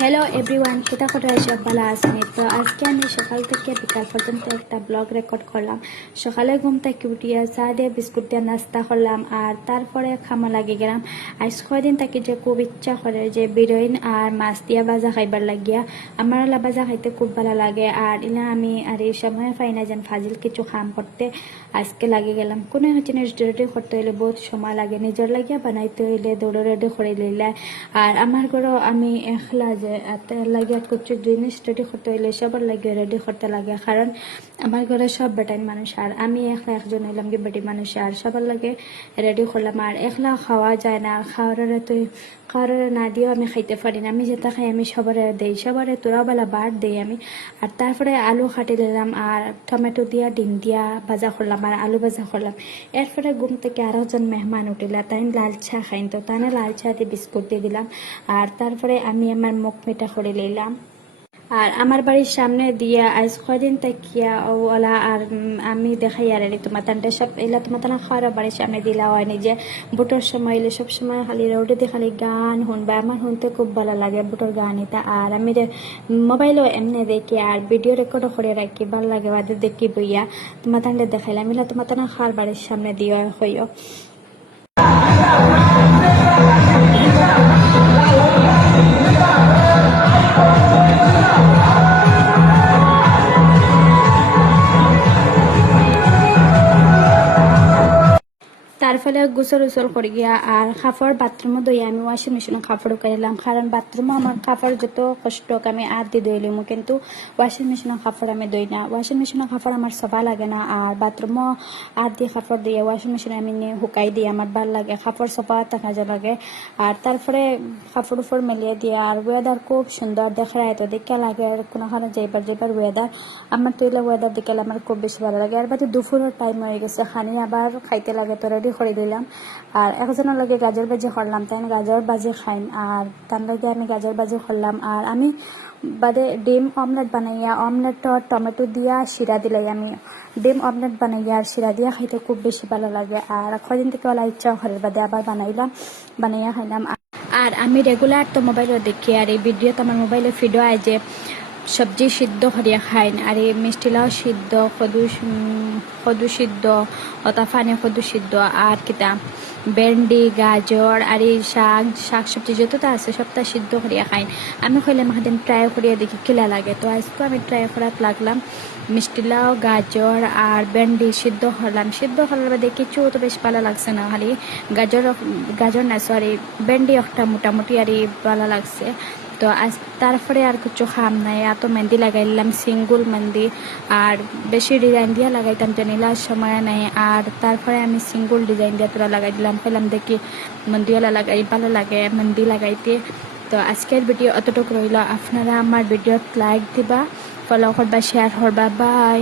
Hello everyone, কিতা করে সব ভালো আছেন? তো আজকে আমি সকাল থেকে বিকাল পর্যন্ত একটা ব্লগ রেকর্ড করলাম। সকালে ঘুম থেকে উঠিয়া চা দিয়ে বিস্কুট দিয়ে নাস্তা করলাম, আর তারপরে খামা লাগে গেলাম। আজ কয়দিন থাকি যে খুব ইচ্ছা করে যে বিরিয়ানি আর মাছ দিয়া ভাজা খাইবার লাগিয়া। আমার ভাজা খাইতে খুব ভালো লাগে, আর ইলা আমি আর এই সময় পাই না যেন ফাজিল কিছু খাম করতে আজকে লাগে গেলাম। কোনো জিনিস রেডি করতে হইলে বহুত সময় লাগে, নিজের লাগিয়া বানাইতে হইলে দৌড়ে রেডি করে লইলে। আর আমার ঘরেও আমি একলা যে লাগিয়া কিছু জিনিস রেডি করতে হইলে সবার লাগে রেডি করতে লাগে, কারণ আমার ঘরে সব বেটাইন মানুষ আর আমি একলা একজন হইলাম কি বেটি মানুষ, আর সবার লাগে রেডি করলাম। আর একলা খাওয়া যায় না, আর খাওয়ারে তো কারোর না দিয়েও আমি খাইতে পারি না। আমি যেটা খাই আমি সবারে দেই, সবারে তোরাও বেলা বার দেই আমি। আর তারপরে আলু কাটি নিলাম, আর টমেটো দিয়া ডিম দিয়া ভাজা করলাম, আর আলু ভাজা করলাম। এরপরে ঘুম থেকে আরো জন মেহমান উঠিলা, তাই লাল চা খাইন, তো তাই লাল চা দিয়ে বিস্কুট দিয়ে দিলাম। আর তারপরে আমি আমার মুখ মিঠা করে নিলাম। আর আমার বাড়ির সামনে দিয়া আজ কয়দিন তাকিয়া ওলা আর আমি দেখাই আর তোমার তানটা সব এলা তোমার তানা খাওয়ার বাড়ির সামনে দিলা হয়নি যে বুটোর সময় এলে সব সময় খালি রোডে দিয়ে খালি গান শুনবা, আমার শুনতে খুব ভালো লাগে বুটোর গান এটা। আর আমি মোবাইলও এমনি দেখি আর ভিডিও রেকর্ডও করে রাখি, ভালো লাগে বাদে দেখি বইয়া তোমার তানটা দেখাইলাম। এলা তোমার তানা খাওয়ার বাড়ির সামনে দিয়া হইও। তার ফলে গোসল উসল করে গিয়া আর কাপড় বাথরুমও দই আমি ওয়াশিং মেশিনে কাপড় উকাইলাম, কারণ বাথরুমও আমার কাপড় যত কষ্ট আমি আর দিয়ে দইলাম, কিন্তু ওয়াশিং মেশিনে কাপড় আমি দই না। ওয়াশিং মেশিনে কাপড় আমার সবা লাগে না, আর বাথরুমও আর দিয়ে কাপড় দিয়ে ওয়াশিং মেশিনে আমি নিয়ে শুকাই দিই, আমার ভাল লাগে কাপড় সফা থাকা যা লাগে। আর তারপরে কাপড় উপর মেলিয়ে দিয়ে, আর ওয়েদার খুব সুন্দর দেখা তো দেখে লাগে, আর কোনোখানে যাইবার ওয়েদার আমার তৈলে ওয়েদার দেখে আমার খুব বেশি ভালো লাগে। আর বাদে দুপুরের টাইম হয়ে গেছে, খানি আবার খাইতে লাগে তো রেডি করে দিলাম। আর একজনের লগে গাজর ভাজি করলাম, তাই গাজর ভাজি খাইম, আর তার লগে আমি গাজর ভাজি করলাম। আর আমি বাদে ডিম অমলেট বানাইয়া অমলেট টমেটো দিয়া শিরা দিলাই, আমি ডিম অমলেট বানাইয়া আর শিরা দিয়া খাইতে খুব বেশি ভালো লাগে। আর কদিন থেকে ওলা ইচ্ছা ঘরের বাদে আবার বানাইয়া খাইলাম। আর আমি রেগুলার তো মোবাইলও দেখি, আর এই ভিডিও তো আমার মোবাইলে ফিডও আয় যে সবজি সিদ্ধ করিয়া খাইন, আর এই মিষ্টিলাও সিদ্ধ, কদু সিদ্ধ, অতা ফানি কদু সিদ্ধ, আর কিতা ভেন্ডি গাজর আর এই শাক সবজি যতটা আছে সবটা সিদ্ধ করিয়া খাইন। আমি খাইলে মাহাদিন ট্রাই করিয়া দেখি কিলা লাগে, তো আজকে আমি ট্রাই করাত লাগলাম। মিষ্টিলাও গাজর আর ভেন্ডি সিদ্ধ করলাম, সিদ্ধ করার বাদে কিছু তো বেশ ভালো লাগছে না, খালি গাজর না সরি ভেন্ডি একটা মোটামুটি আর ভালো লাগছে। তো আজ তারপরে আর কিছু খাম নাই, এত মেহেন্দি লাগাইলাম সিঙ্গুল মেহেন্দি, আর বেশি ডিজাইন দিয়া লাগাইতাম জানিলার সময় নাই। আর তারপরে আমি সিঙ্গুল ডিজাইন দিয়া তোরা লাগাই দিলাম, পেলাম দেখি মেহেন্দিওয়ালা লাগাই ভালো লাগে মেহেন্দি লাগাইতে। তো আজকের ভিডিও অতটুকু রইল, আপনারা আমার ভিডিওত লাইক দিবা, ফলো করবা, শেয়ার করবা। বাই।